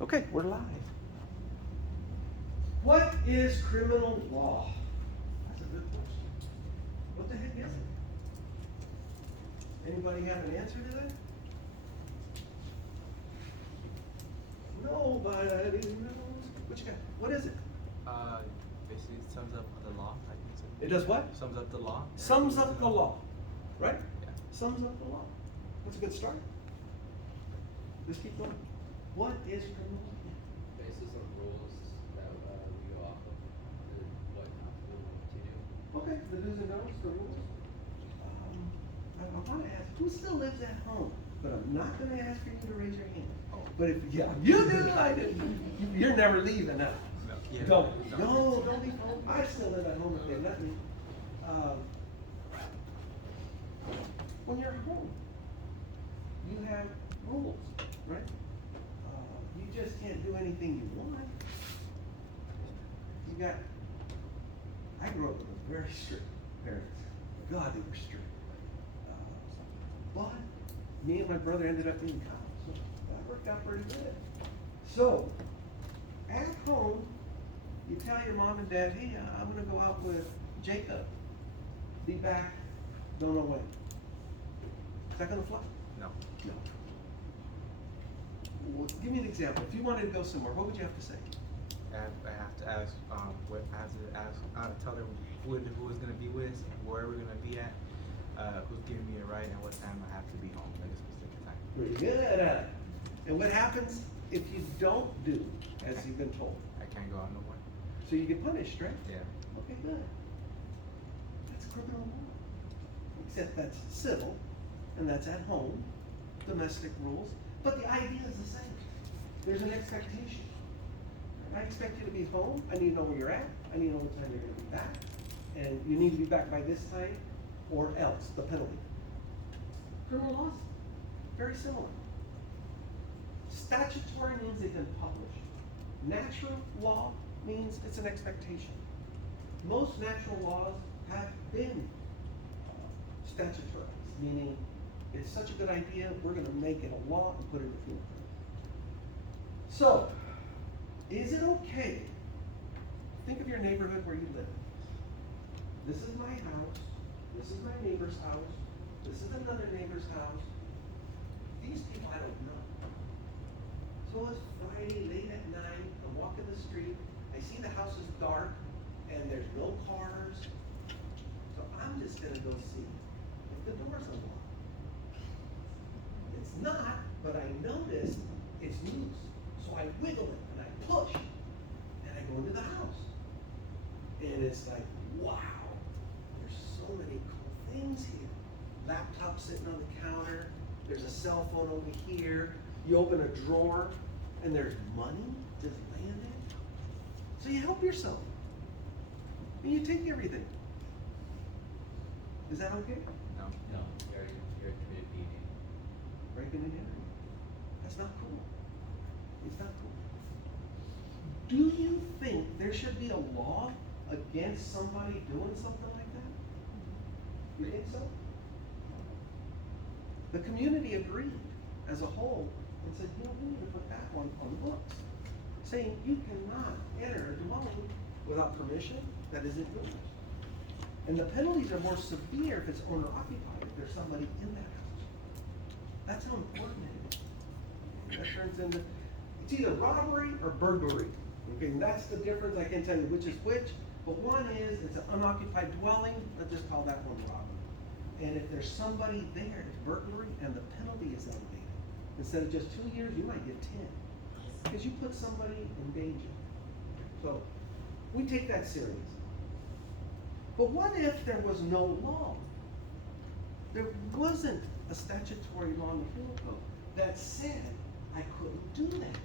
Okay, we're live. What is criminal law? That's a good question. What the heck is it? Anybody have an answer to that? Nobody knows. What you got? What is it? Basically it sums up the law, I think so. It does what? Sums up the law. Sums up the law, right? Yeah. Sums up the law. That's a good start. Let's keep going. What is criminal law? Basis of rules that we go off of, what not to do, what to do. Okay, the do's and don'ts, the rules. I want to ask, who still lives at home? But I'm not going to ask for you to raise your hand. But if yeah, you do, I didn't. You're never leaving now. No. Yeah. Don't. No, don't leave home. I still live at home if they let me. When you're home, you have rules, right? You just can't do anything you want. You got. I grew up with very strict parents. God, they were strict. But me and my brother ended up being cops, so that worked out pretty good. So, at home, you tell your mom and dad, hey, I'm gonna go out with Jacob. Be back, don't know when. Is that gonna fly? No. No. Well, give me an example. If you wanted to go somewhere, what would you have to say? I have to ask, I have to tell them who is gonna be with, where we're gonna be at, who's giving me a ride, and what time I have to be home at a specific time. Pretty good. And what happens if you don't do as you've been told? I can't go out nowhere. So you get punished, right? Yeah. Okay, good. That's criminal law. Except that's civil, and that's at home, domestic rules, but the idea is the same. There's an expectation. I expect you to be home, I need to know where you're at, I need to know what time you're gonna be back, and you need to be back by this time, or else, the penalty. Criminal laws, very similar. Statutory means they've been published. Natural law means it's an expectation. Most natural laws have been statutorized, meaning it's such a good idea, we're gonna make it a law and put it in the field. So, is it okay? Think of your neighborhood where you live. This is my house, this is my neighbor's house, this is another neighbor's house. These people I don't know. So it's Friday late at night, I'm walking the street, I see the house is dark, and there's no cars. So I'm just gonna go see if the door's unlocked. It's not, but I notice it's loose. So I wiggle it and I push, and I go into the house. And it's like, wow, there's so many cool things here. Laptop sitting on the counter, there's a cell phone over here. You open a drawer, and there's money just laying there. So you help yourself. And you take everything. Is that okay? No. No, you're committed being. Breaking and entering. That's not cool. It's not cool. Do you think there should be a law against somebody doing something like that? You think so? The community agreed as a whole and said, you know, we need to put that one on the books. Saying you cannot enter a dwelling without permission that isn't yours. And the penalties are more severe if it's owner occupied, if there's somebody in that house. That's how important it is. That turns into, it's either robbery or burglary. Okay, and that's the difference. I can't tell you which is which, but one is, it's an unoccupied dwelling, let's just call that one robbery. And if there's somebody there, it's burglary, and the penalty is elevated. Instead of just 2 years, you might get 10. Because you put somebody in danger. So, we take that serious. But what if there was no law? There wasn't a statutory law in the penal code that said I couldn't do that.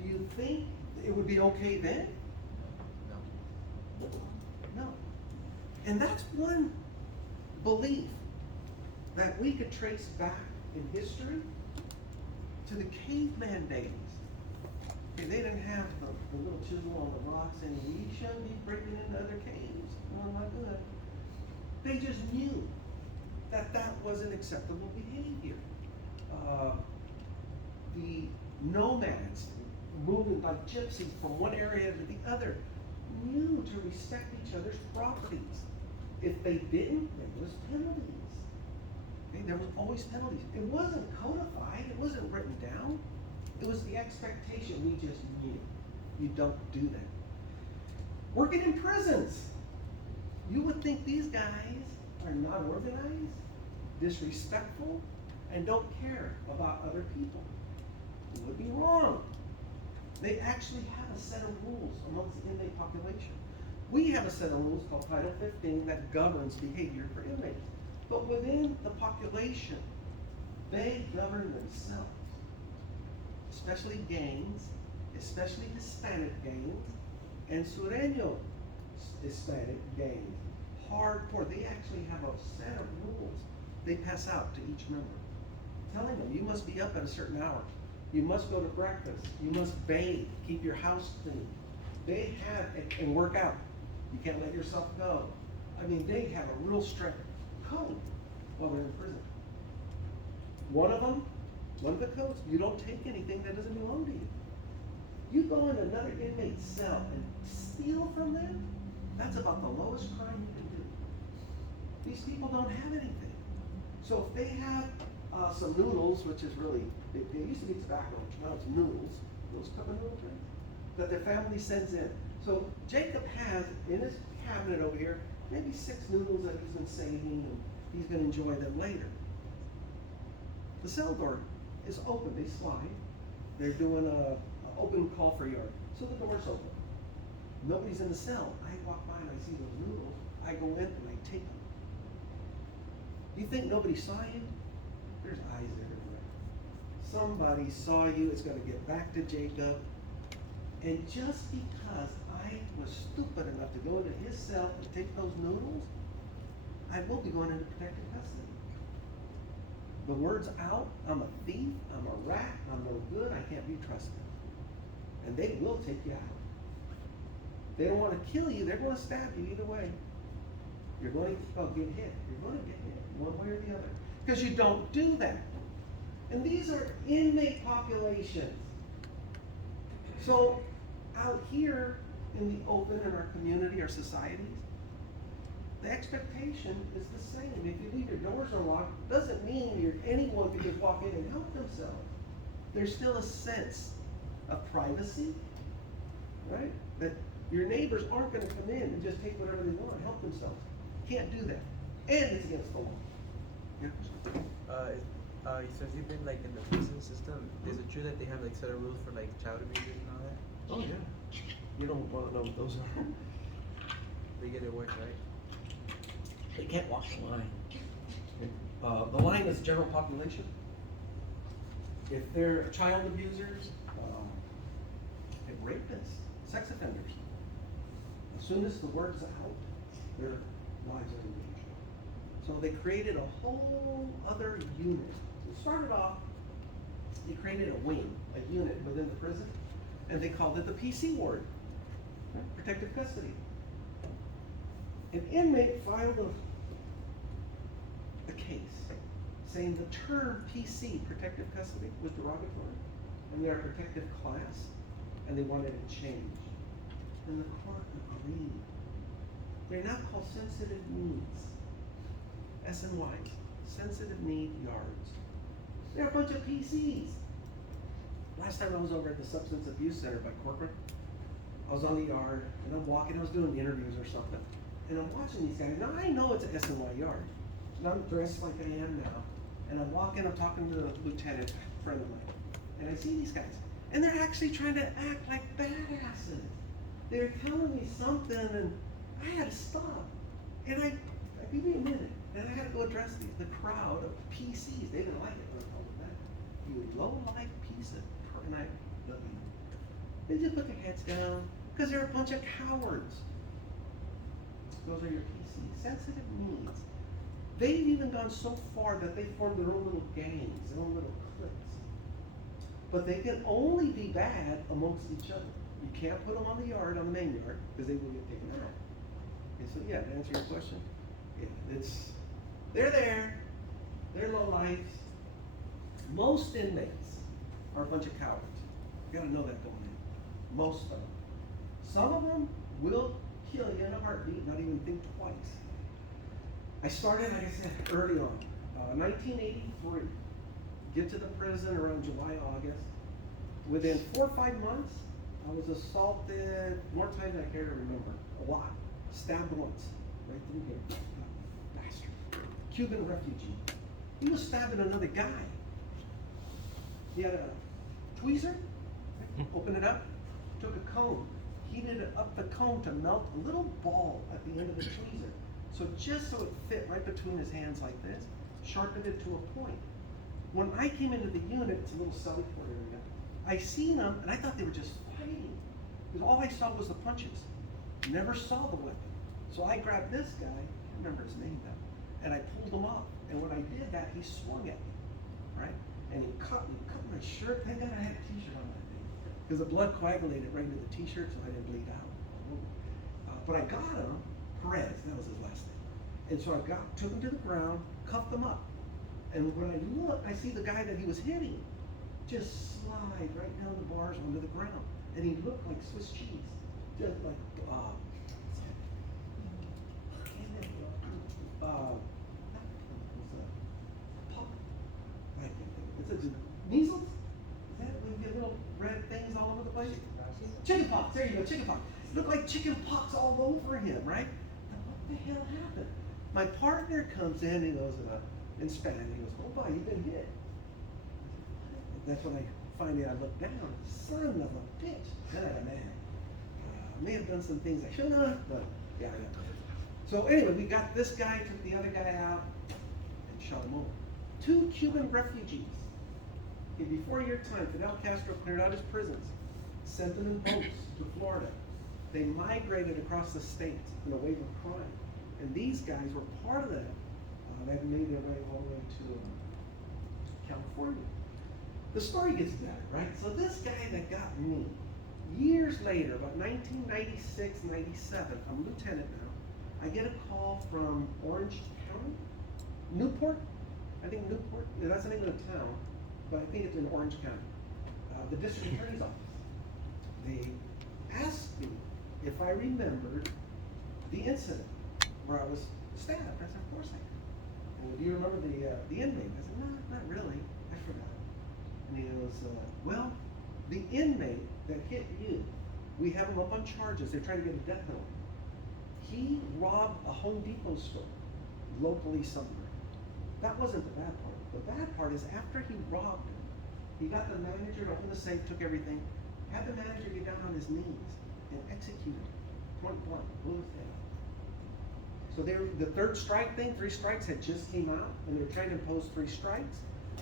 Do you think it would be okay then? No. No. And that's one belief that we could trace back in history to the caveman days. Okay, they didn't have the little chisel on the rocks and we shouldn't be breaking into other caves. Oh my good. They just knew that that wasn't acceptable behavior. The nomads, moving like gypsies from one area to the other, knew to respect each other's properties. If they didn't, there was penalties. Okay, there was always penalties. It wasn't codified, it wasn't written down. It was the expectation, we just knew. You don't do that. Working in prisons. You would think these guys are not organized, disrespectful, and don't care about other people. You would be wrong. They actually have a set of rules amongst the inmate population. We have a set of rules called Title 15 that governs behavior for inmates. But within the population, they govern themselves. Especially gangs, especially Hispanic gangs, and Sureño Hispanic gangs. Hardcore. They actually have a set of rules they pass out to each member, telling them you must be up at a certain hour. You must go to breakfast. You must bathe. Keep your house clean. They have, and work out. You can't let yourself go. I mean, they have a real strict code while they're in prison. One of the codes, you don't take anything that doesn't belong to you. You go in another inmate's cell and steal from them, that's about the lowest crime you can do. These people don't have anything. So if they have some noodles, which is really, they used to be tobacco, now it's noodles, those cup of noodles, right? That their family sends in. So Jacob has in his cabinet over here, maybe 6 noodles that he's been saving, and he's gonna enjoy them later. The cell door is open, they slide. They're doing a open call for yard. So the door's open. Nobody's in the cell. I walk by and I see those noodles. I go in and I take them. You think nobody saw you? There's eyes everywhere. Somebody saw you. It's going to get back to Jacob. And just because I was stupid enough to go into his cell and take those noodles, I will be going into protective custody. The word's out, I'm a thief, I'm a rat, I'm no good, I can't be trusted. And they will take you out. They don't want to kill you, they're going to stab you either way. You're going to get hit. You're going to get hit one way or the other. Because you don't do that. And these are inmate populations. So out here in the open in our community, our societies, the expectation is the same. If you leave your doors unlocked, doesn't mean anyone can just walk in and help themselves. There's still a sense of privacy, right? That your neighbors aren't going to come in and just take whatever they want, help themselves. Can't do that. And it's against the law. Yeah. Since you've been like in the prison system, is it true that they have like set of rules for like child abusers and all that? Oh yeah. You don't want to know what those are. They get it worse, right? They can't walk the line. The line is general population. If they're child abusers, if rapists, sex offenders, as soon as the word's out, their lives are in danger. So they created a whole other unit. It started off, they created a wing, a unit within the prison, and they called it the PC ward, right? Protective custody. An inmate filed a case saying the term PC, protective custody, was derogatory, and they're a protective class, and they wanted it changed. And the court agreed. They're now called sensitive needs. SNYs, sensitive need yards. They're a bunch of PCs. Last time I was over at the Substance Abuse Center by corporate, I was on the yard, and I'm walking, I was doing interviews or something, and I'm watching these guys. Now I know it's an SNY yard, and I'm dressed like I am now, and I'm walking, I'm talking to a lieutenant friend of mine, and I see these guys, and they're actually trying to act like badasses. They're telling me something, and I had to stop, and I give me a minute, and I had to go address the crowd of PCs. They didn't like it when I told them that. You low-life piece of, and they just put their heads down because they're a bunch of cowards. Those are your PCs, sensitive needs. They've even gone so far that they formed their own little gangs, their own little cliques. But they can only be bad amongst each other. You can't put them on the yard, on the main yard, because they will get taken out. And so, yeah, to answer your question, they're there, they're low lives. Most inmates are a bunch of cowards. You gotta know that going in. Most of them. Some of them will kill you in a heartbeat, not even think twice. I started, like I said, early on, 1983. Get to the prison around July, August. Within 4 or 5 months, I was assaulted more times than I care to remember. A lot. Stabbed once, right through here. Bastard. Cuban refugee. He was stabbing another guy. He had a tweezer, opened it up, took a cone, heated it up the cone to melt a little ball at the end of the tweezer. So just so it fit right between his hands like this, sharpened it to a point. When I came into the unit, it's a little cellular area, I seen them and I thought they were just fighting. Because all I saw was the punches. Never saw the weapon. So I grabbed this guy, I can't remember his name now, and I pulled him up. And when I did that, he swung at me, right? And he cut my shirt. Thank God I had a t-shirt on that day. Because the blood coagulated right into the t-shirt so I didn't bleed out. But I got him, Perez, that was his last name. And so I took him to the ground, cuffed him up. And when I looked, I see the guy that he was hitting just slide right down the bars onto the ground. And he looked like Swiss cheese. Just like, it's a measles? Is that when you get little red things all over the place? Chicken pox, there you go, chicken pox. It looked like chicken pox all over him, right? Now, what the hell happened? My partner comes in, he goes, in Spanish, he goes, oh boy, you've been hit. That's when I finally, I looked down, son of a bitch. Then I man, may have done some things I shouldn't have, but yeah. So anyway, we got this guy, took the other guy out, and shot him over. 2 Cuban refugees. Okay, before your time, Fidel Castro cleared out his prisons, sent them in boats to Florida. They migrated across the states in a wave of crime. And these guys were part of that. They made their way all the way to California. The story gets better, right? So this guy that got me, years later, about 1996, 97, I'm a lieutenant now, I get a call from Orange County? Newport? I think Newport, yeah, that's the name of the town, but I think it's in Orange County. The district attorney's office. They asked me if I remembered the incident where I was stabbed. I said, of course I do. And do you remember the inmate? I said, no, not really. I forgot. And he goes, well, the inmate that hit you, we have him up on charges. They're trying to get a death penalty. He robbed a Home Depot store locally somewhere. That wasn't the bad part. The bad part is after he robbed him, he got the manager to open the safe, took everything, had the manager get down on his knees and execute him. Point blank, blew his head off. So the third strike thing, 3 strikes had just came out, and they were trying to impose 3 strikes.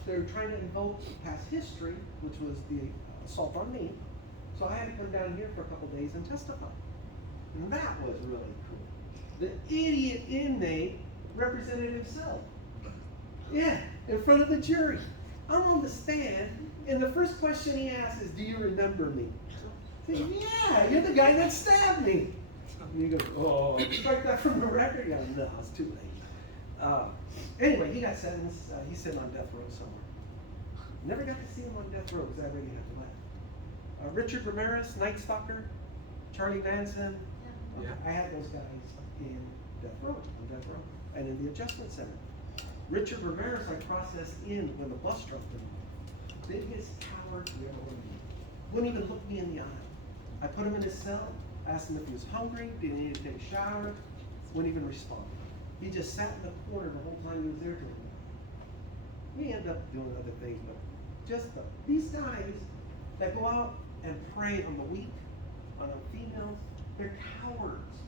They were trying to invoke past history, which was the assault on me. So I had to come down here for a couple days and testify. And that was really cool. The idiot inmate represented himself. Yeah, in front of the jury. I'm on the stand, and the first question he asks is, do you remember me? I say, yeah, you're the guy that stabbed me. And you go, oh, strike that from the record? Yeah, no, it's too late. Anyway, he got sentenced. He's sitting on death row somewhere. Never got to see him on death row because I already had left. Richard Ramirez, Night Stalker, Charlie Manson. Yeah. I had those guys in death row, and in the adjustment center. Richard Ramirez, I processed in when the bus dropped him. Biggest coward we ever would be. Wouldn't even look me in the eye. I put him in his cell, asked him if he was hungry, did he need to take a shower, wouldn't even respond. He just sat in the corner the whole time he was there doing that. We end up doing other things, but just these guys that go out and prey on the weak, on the females, they're cowards.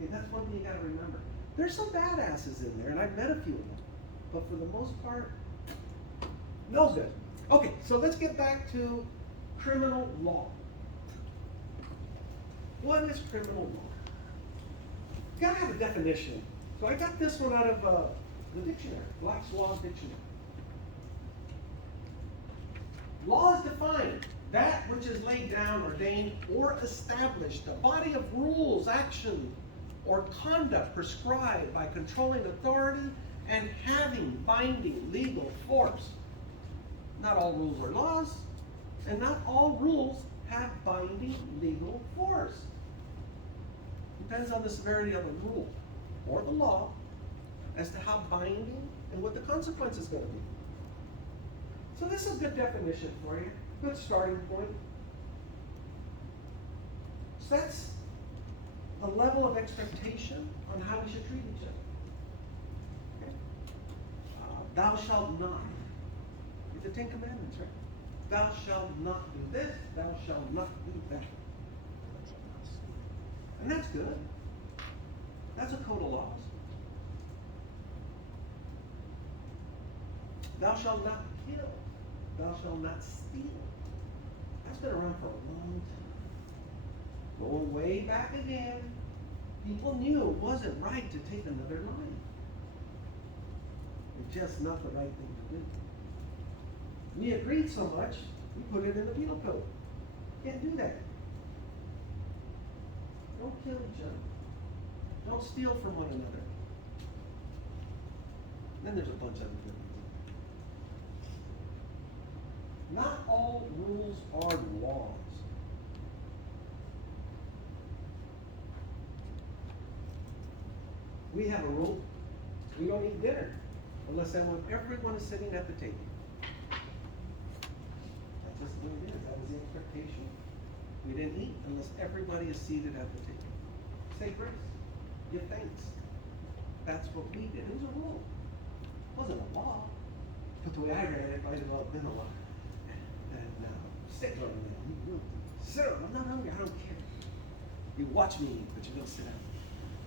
Okay, that's one thing you gotta remember. There's some badasses in there, and I've met a few of them. But for the most part, no good. Okay, so let's get back to criminal law. What is criminal law? You gotta have a definition. So I got this one out of the dictionary, Black's Law Dictionary. Law is defined, that which is laid down, ordained, or established, a body of rules, action, or conduct prescribed by controlling authority and having binding legal force. Not all rules are laws, And not all rules have binding legal force. Depends on the severity of the rule or the law as to how binding and what the consequence is going to be. So this is a good definition for you, good starting point. Sets a level of expectation on how we should treat each other. Okay? Thou shalt not. It's the Ten Commandments, right? Thou shalt not do this, thou shalt not do that. And that's good. That's a code of laws. Thou shalt not kill. Thou shalt not steal. That's been around for a long time. Going way back again, people knew it wasn't right to take another life. It's just not the right thing to do. We agreed so much, we put it in the penal code. Can't do that. Don't kill each other. Don't steal from one another. Then there's a bunch of other things. Not all rules are laws. We have a rule. We don't eat dinner unless everyone is sitting at the table. That's just the way it is. That was the expectation. We didn't eat unless everybody is seated at the table. Say grace. Give thanks. That's what we did. It was a rule. It wasn't a law. But the way I read it, might have been a law. And sit down. Sit down. I'm not hungry. I don't care. You watch me eat, but you don't sit down.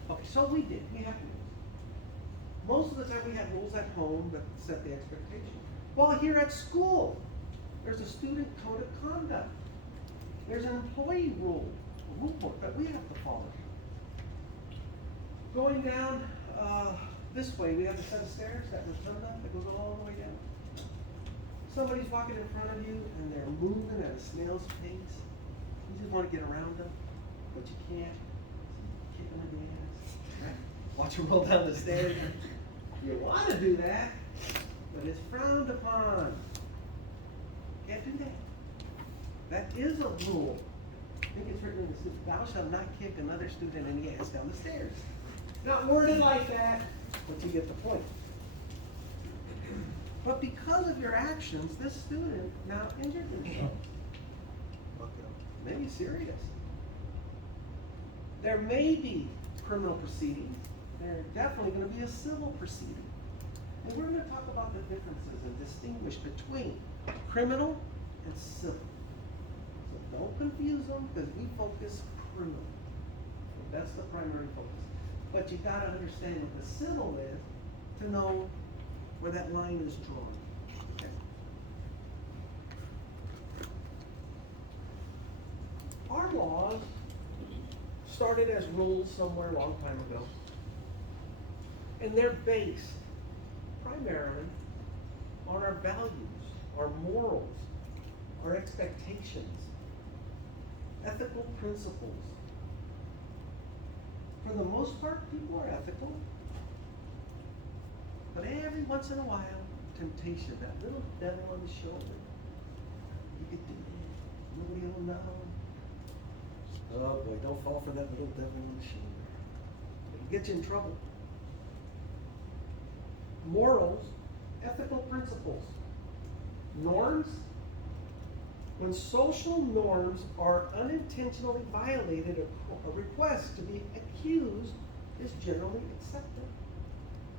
Okay, so we did. We have rules. Most of the time we have rules at home that set the expectation. While here at school, there's a student code of conduct. There's an employee rule book that we have to follow. Going down this way, we have a set of stairs that was turned up that goes all the way down. Somebody's walking in front of you and they're moving at a snail's pace. You just want to get around them, but you can't. Kick them in the ass. Right? Watch them roll down the stairs. You want to do that, but it's frowned upon. Can't do that. That is a rule. I think it's written in the student, thou shalt not kick another student in the ass down the stairs. Not worded like that, but you get the point. But because of your actions, this student now injured himself. Maybe serious. There may be criminal proceedings. There's definitely going to be a civil proceeding. And we're going to talk about the differences and distinguish between criminal and civil. So don't confuse them because we focus criminal. So that's the primary focus. But you got to understand what the civil is to know where that line is drawn. Okay? Our laws started as rules somewhere a long time ago. And they're based primarily on our values, our morals, our expectations, ethical principles. For the most part, people are ethical. But every once in a while, temptation, that little devil on the shoulder. You could do that. Nobody will know. Oh boy, don't fall for that little devil on the shoulder. It'll get you in trouble. Morals, ethical principles, norms. When social norms are unintentionally violated, a request to be accused is generally accepted.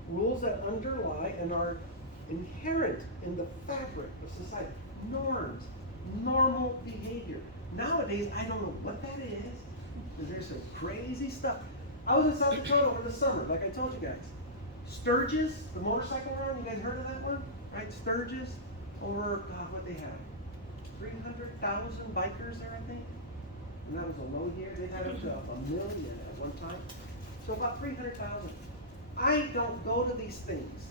Rules that underlie and are inherent in the fabric of society. Norms, normal behavior. Nowadays, I don't know what that is, but there's some crazy stuff. I was in South Dakota over the summer, like I told you guys. Sturgis, the motorcycle run, you guys heard of that one? Right, Sturgis, over, God, what they have? 300,000 bikers there, I think. And that was a low year. They had up to 1 million at one time. So about 300,000. I don't go to these things,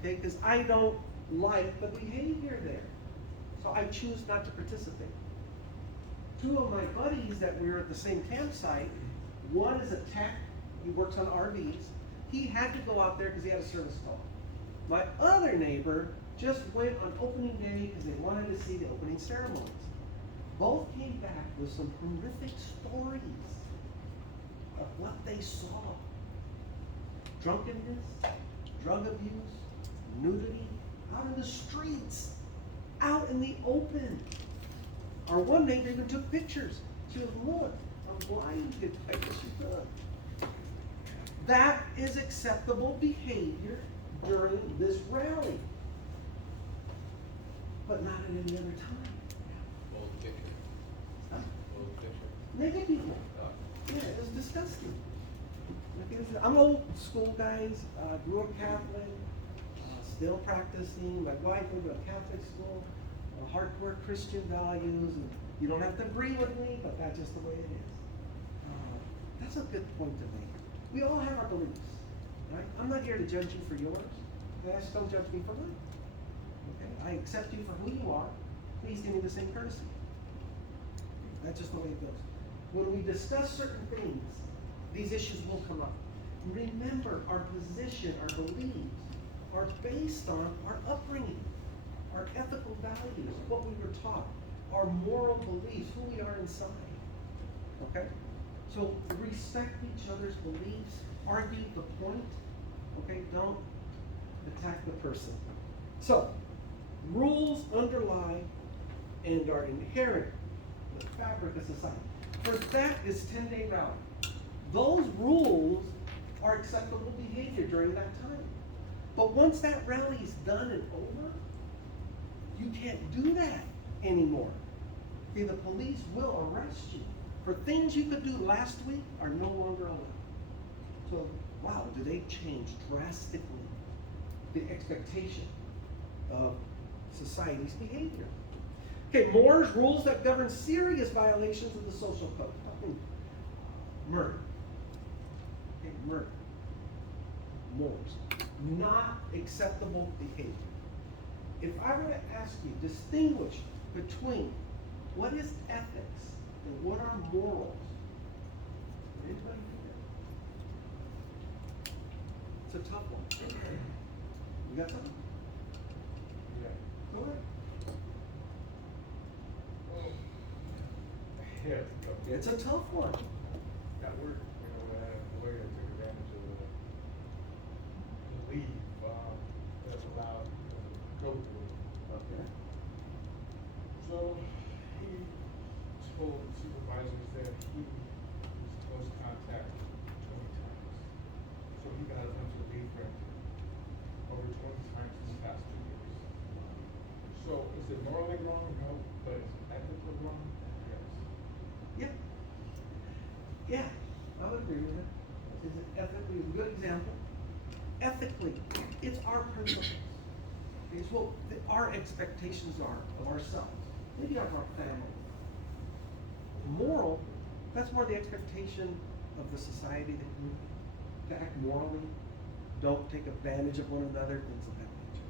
okay, because I don't like the behavior there. So I choose not to participate. Two of my buddies that we were at the same campsite, one is a tech, he works on RVs. He had to go out there because he had a service call. My other neighbor just went on opening day because they wanted to see the opening ceremonies. both came back with some horrific stories of what they saw. Drunkenness, drug abuse, nudity, out in the streets, out in the open. Our one neighbor even took pictures. She goes, look, I'm blind, I guess she could. That is acceptable behavior during this rally. But not at any other time. Old picture. Huh? Old picture. Naked people. Yeah, it was disgusting. I'm old school, guys. Grew up Catholic, still practicing. My wife went to a Catholic school, hardcore Christian values. And you don't have to agree with me, but that's just the way it is. That's a good point to make. We all have our beliefs, right? I'm not here to judge you for yours. Just don't judge me for mine. Okay? I accept you for who you are. Please give me the same courtesy. That's just the way it goes. When we discuss certain things, these issues will come up. Remember, our position, our beliefs are based on our upbringing, our ethical values, what we were taught, our moral beliefs, who we are inside. Okay? So respect each other's beliefs, argue the point, okay? Don't attack the person. So, rules underlie and are inherent in the fabric of society. First, that is 10-day rally. Those rules are acceptable behavior during that time. But once that rally is done and over, you can't do that anymore. Okay, the police will arrest you for things you could do last week are no longer allowed. So, wow, do they change drastically the expectation of society's behavior? Okay, Moore's rules that govern serious violations of the social code. Murder. Okay, murder. Moore's. Not acceptable behavior. If I were to ask you, distinguish between what is ethics and what are morals, would anybody do that? It's a tough one. You got something? Yeah. Go ahead. Yeah, It's a tough one. at work, you know, when I had a lawyer that took advantage of the leave, that's allowed to go through. Okay. So he told the supervisors that he was close contact 20 times. So he got a bunch of leave granted over 20 times in the past 2 years. So is it morally wrong? No, but is it ethically wrong? Yes. Yeah. Yeah, I would agree with it. Is it ethically a good example? Ethically, it's our principles. It's what our expectations are of ourselves, maybe of our family. Moral, that's more the expectation of the society that you to act morally, don't take advantage of one another, things of that nature.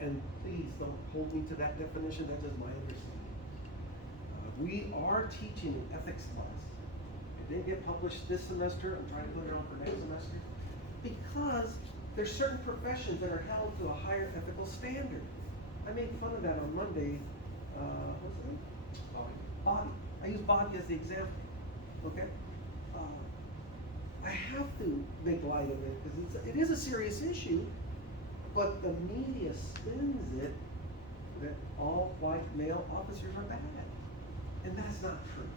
And please don't hold me to that definition, that's just my understanding. We are teaching an ethics class. It didn't get published this semester, I'm trying to put it on for next semester, because there's certain professions that are held to a higher ethical standard. I made fun of that on Monday, what's the name? Bobby. I use Bobby as the example, okay? I have to make light of it, because it is a serious issue, but the media spins it that all white male officers are bad. And that's not true.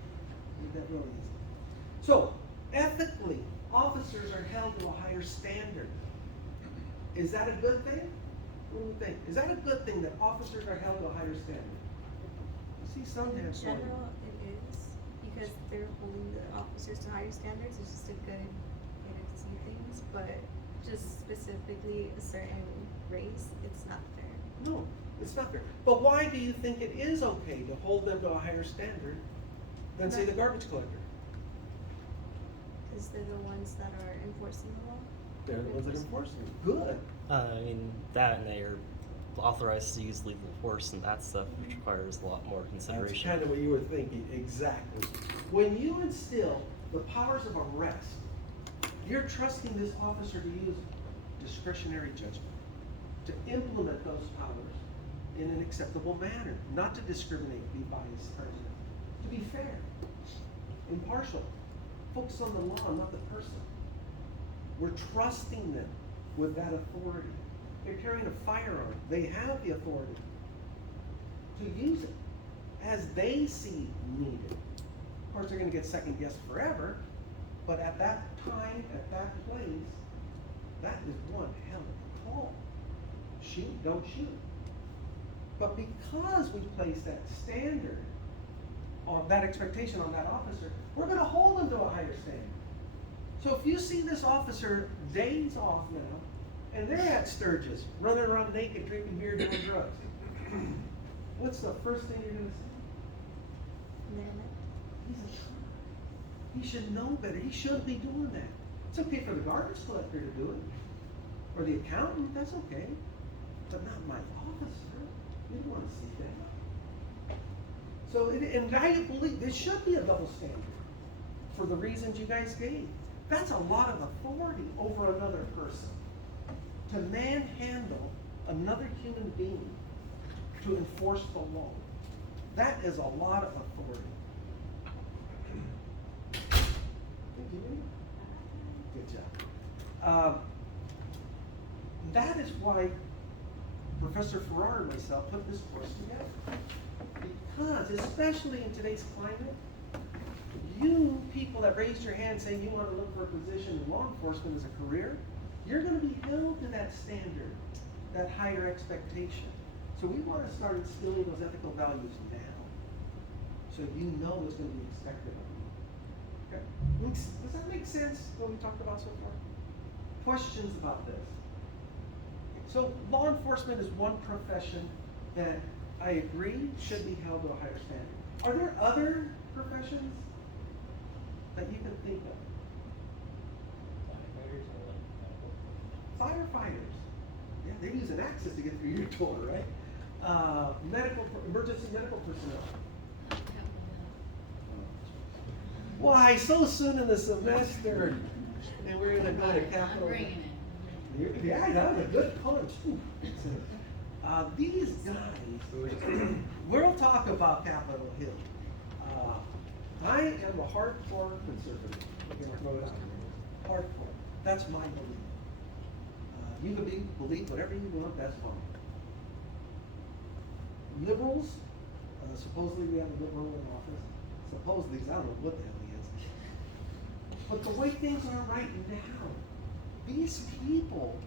That really isn't. So, ethically, officers are held to a higher standard. Is that a good thing? What do you think? Is that a good thing that officers are held to a higher standard? I see some In hands going. general, it is, because they're holding the officers to higher standards, it's just a good way to see things, but just specifically a certain race, it's not fair. No, it's not fair. But why do you think it is okay to hold them to a higher standard than, say, the garbage collector? Because they're the ones that are enforcing the law. They're the ones that enforce it. Good. I mean, that and they are authorized to use lethal force and that stuff, which requires a lot more That's consideration. kind of what you were thinking, exactly. When you instill the powers of arrest, you're trusting this officer to use discretionary judgment, to implement those powers in an acceptable manner, not to discriminate, be biased, prejudice, to be fair, impartial, focus on the law, not the person. We're trusting them with that authority. They're carrying a firearm. They have the authority to use it as they see needed. Of course, they're going to get second guessed forever, but at that time, at that place, that is one hell of a call. Shoot, don't shoot. But because we place that standard on that expectation on that officer, we're going to hold him to a higher standard. So if you see this officer days off now, and they're at Sturgis, running around naked, drinking beer, doing drugs, what's the first thing you're going to say? Man, He's a cop. He should know better. He shouldn't be doing that. It's okay for the garbage collector to do it, or the accountant. That's okay, but not my officer. We don't want to see that. So, and I believe this should be a double standard for the reasons you guys gave. That's a lot of authority over another person. To manhandle another human being to enforce the law. That is a lot of authority. Good job. That is why Professor Farrar and myself put this course together. Because, especially in today's climate, you people that raised your hand saying you want to look for a position in law enforcement as a career, you're going to be held to that standard, that higher expectation. So we want to start instilling those ethical values now, so you know what's going to be expected of you. Okay? Does that make sense, what we talked about so far? Questions about this? So law enforcement is one profession that I agree should be held to a higher standard. Are there other professions that you can think of? Firefighters. Yeah, they use an axis to get through your door, right? Emergency medical personnel. Why, so soon in the semester, and we're gonna go to Capitol. Yeah, that was a good punch. These guys, we'll talk about Capitol Hill. I am a hardcore conservative. I'm gonna throw it out there. Hardcore. That's my belief. You can believe whatever you want, that's fine. Liberals, supposedly we have a liberal in office. Supposedly, I don't know what the hell he is. But the way things are right now, these people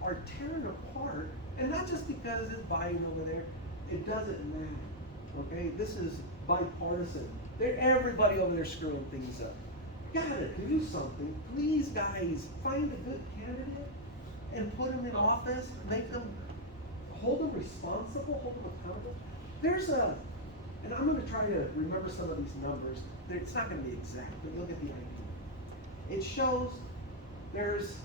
are tearing apart, and not just because it's Biden over there, it doesn't matter, okay? This is bipartisan. Everybody over there screwing things up. Gotta do something. Please, guys, find a good candidate and put them in office, hold them responsible, hold them accountable. And I'm gonna try to remember some of these numbers. It's not gonna be exact, but you'll get the idea. It shows there's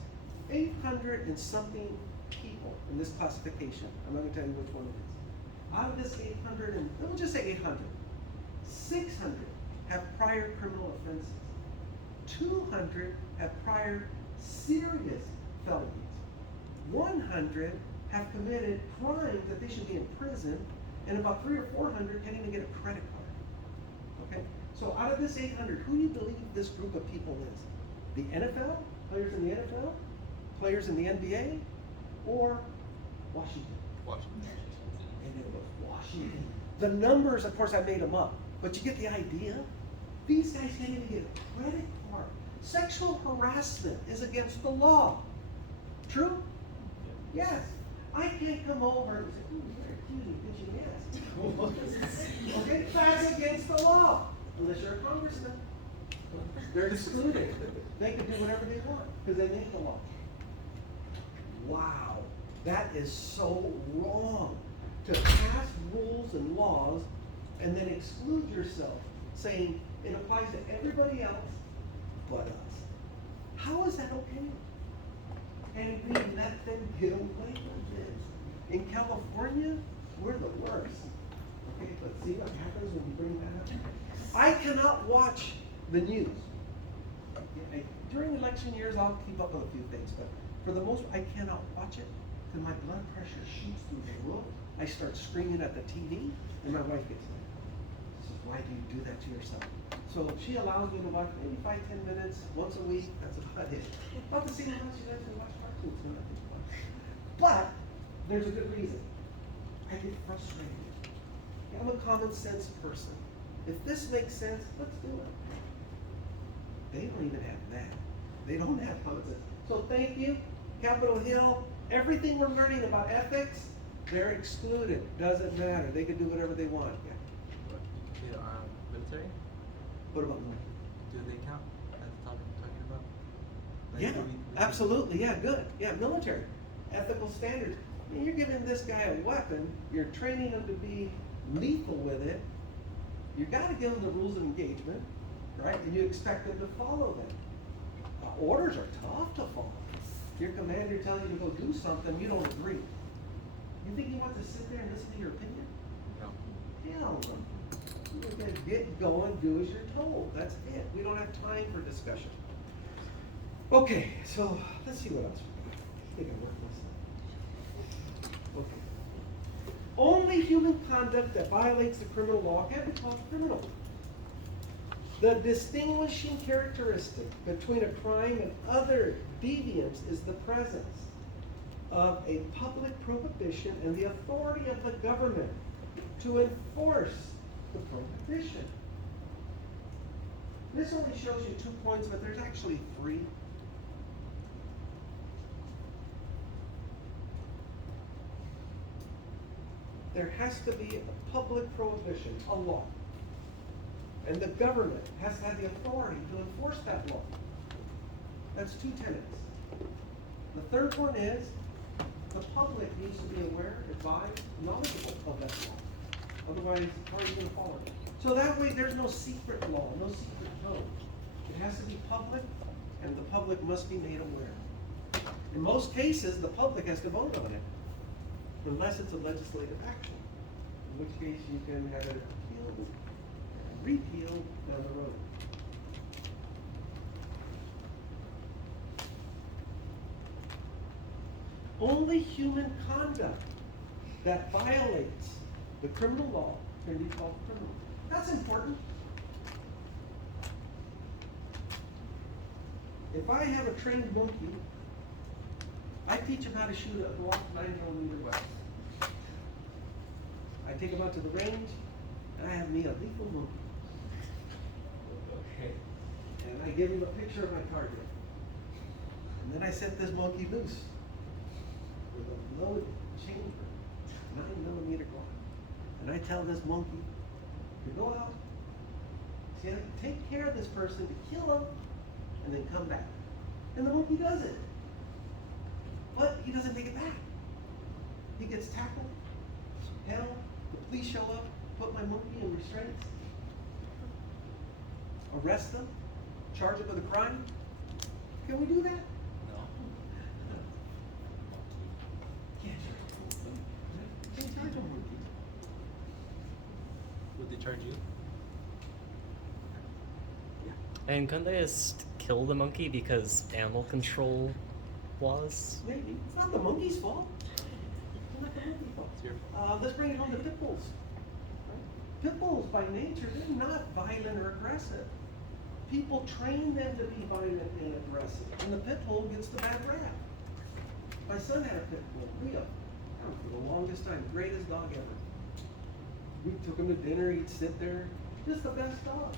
800 and something people in this classification. I'm not gonna tell you which one it is. Out of this 800, and we'll just say 800, 600 have prior criminal offenses. 200 have prior serious felonies. 100 have committed crimes that they should be in prison, and about 300 or 400 can't even get a credit card. Okay? So out of this 800, who do you believe this group of people is? The NFL? Players in the NFL? Players in the NBA? Or Washington? Washington. And it was Washington. The numbers, of course, I made them up, but you get the idea? These guys can't even get a credit card. Sexual harassment is against the law. True? Yes. I can't come over and say, ooh, you're a cutie, did you yes? Okay, that's against the law. Unless you're a congressman. They're excluded. They can do whatever they want because they make the law. Wow. That is so wrong. To pass rules and laws and then exclude yourself, saying it applies to everybody else but us. How is that okay? And we let them get away with this. In California, we're the worst. Okay, but see what happens when you bring that up? I cannot watch the news. During election years, I'll keep up with a few things, but for the most part, I cannot watch it because my blood pressure shoots through the roof I start screaming at the TV, and my wife gets mad. She says, why do you do that to yourself? So she allows me to watch maybe 5-10 minutes once a week. That's about it. About the same amount she does to watch cartoons. So nothing fun. But there's a good reason. I get frustrated. I'm a common sense person. If this makes sense, let's do it. They don't even have that. They don't have common sense. So thank you, Capitol Hill. Everything we're learning about ethics, they're excluded. Doesn't matter. They can do whatever they want. Yeah. What, military? What about me? Do they count as the topic we're talking about? Like, Yeah, do we- absolutely. Yeah, good. Yeah, military. Ethical standards. I mean, you're giving this guy a weapon. You're training him to be lethal with it. You gotta give him the rules of engagement, right? And you expect him to follow them. Orders are tough to follow. Your commander tells you to go do something, you don't agree. You think he wants to sit there and listen to your opinion? No. Hell no. You're gonna get going, do as you're told. That's it. We don't have time for discussion. Okay, so let's see what else we got. I think I worked this out. Okay. Only human conduct that violates the criminal law can be called criminal. The distinguishing characteristic between a crime and other deviance is the presence of a public prohibition and the authority of the government to enforce the prohibition. This only shows you 2 points, but there's actually 3. There has to be a public prohibition, a law. And the government has to have the authority to enforce that law. That's 2 tenets. The third one is the public needs to be aware, advised, knowledgeable of that law. Otherwise, how are you going to follow it? So that way, there's no secret law, no secret code. It has to be public, and the public must be made aware. In most cases, the public has to vote on it, unless it's a legislative action, in which case you can have it appealed, repealed down the road. Only human conduct that violates the criminal law can be called criminal. That's important. If I have a trained monkey, I teach him how to shoot a Glock 9mm weapon. I take him out to the range, and I have me a lethal monkey. Okay. And I give him a picture of my target. And then I set this monkey loose with a loaded chamber, 9mm Glock. And I tell this monkey to go out, take care of this person, to kill him, and then come back. And the monkey does it. But he doesn't take it back. He gets tackled, held, the police show up, put my monkey in restraints, arrest him, charge him with a crime. Can we do that? No. Can't charge a monkey. Would they charge you? And couldn't they just kill the monkey because animal control laws? Maybe. It's not the monkey's fault. It's not the monkey's fault. It's your fault. Let's bring it home to pit bulls. Pit bulls, by nature, they're not violent or aggressive. People train them to be violent and aggressive, and the pit bull gets the bad rap. My son had a pit bull, Leo, for the longest time, greatest dog ever. We took him to dinner, he'd sit there, just the best dog.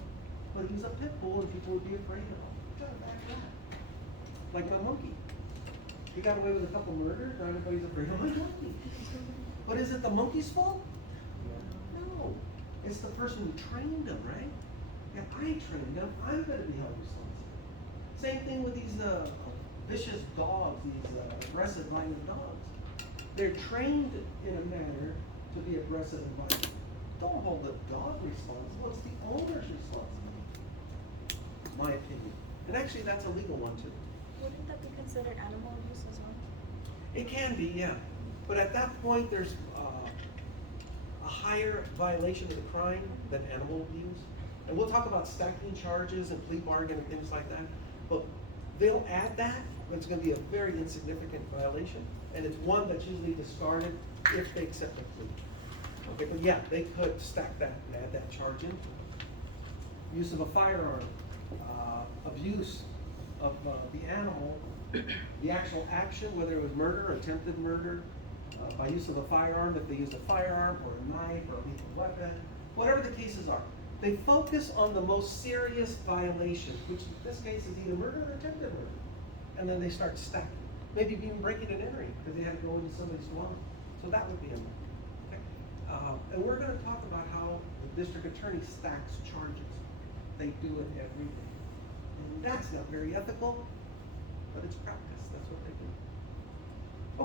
But he was a pit bull, and people would be afraid of him. He got a bad rap. Like my monkey. He got away with a couple murders, now everybody's afraid of my monkey. But is it the monkey's fault? No. It's the person who trained him, right? If I trained him, I'm going to be held responsible. Same thing with these vicious dogs, these aggressive, violent dogs. They're trained in a manner to be aggressive and violent. Don't hold the dog responsible. It's the owner's responsibility. My opinion. And actually, that's a legal one too. Wouldn't that be considered animal abuse as well? It can be, yeah. But at that point, there's a higher violation of the crime than animal abuse. And we'll talk about stacking charges and plea bargain and things like that. But they'll add that, but it's gonna be a very insignificant violation, and it's one that's usually discarded if they accept the plea. Okay, but yeah, they could stack that and add that charge in. Use of a firearm, abuse of the animal, the actual action, whether it was murder or attempted murder, by use of a firearm, if they used a firearm or a knife or a lethal weapon, whatever the cases are. They focus on the most serious violations, which in this case is either murder or attempted murder. And then they start stacking. Maybe even breaking and entering, because they had to go into somebody's dwelling. So that would be a no. Okay? And we're gonna talk about how the district attorney stacks charges. They do it every day. And that's not very ethical, but it's practice, that's what they do.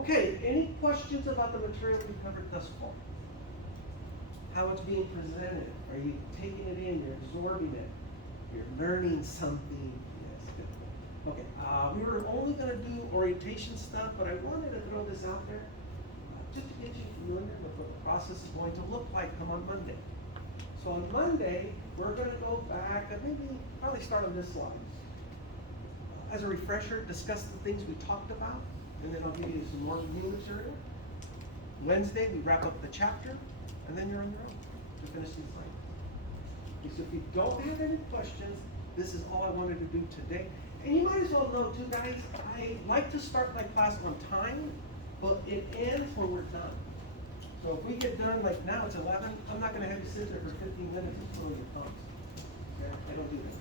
Okay, any questions about the material we've covered thus far? How it's being presented? Are you taking it in? You're absorbing it? You're learning something? Yes, good. Okay, we were only gonna do orientation stuff, but I wanted to throw this out there, just to get you familiar with what the process is going to look like come on Monday. So on Monday, we're gonna go back and maybe probably start on this slide. As a refresher, discuss the things we talked about, and then I'll give you some more new material. Wednesday, we wrap up the chapter, and then you're on your own to finish these lines. So if you don't have any questions, this is all I wanted to do today. And you might as well know too, guys, I like to start my class on time, but it ends when we're done. So if we get done, like now it's 11, I'm not gonna have you sit there for 15 minutes and twiddle your thumbs. Okay, I don't do that.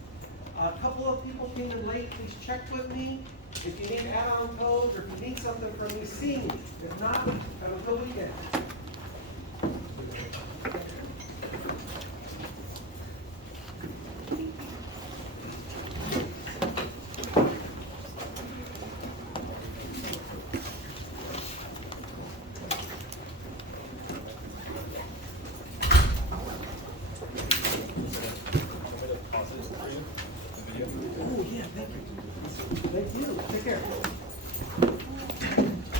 A couple of people came in late, please check with me. If you need add-on codes or if you need something from me, see me. If not, have a good weekend. Oh, yeah, thank you. Thank you. Take care.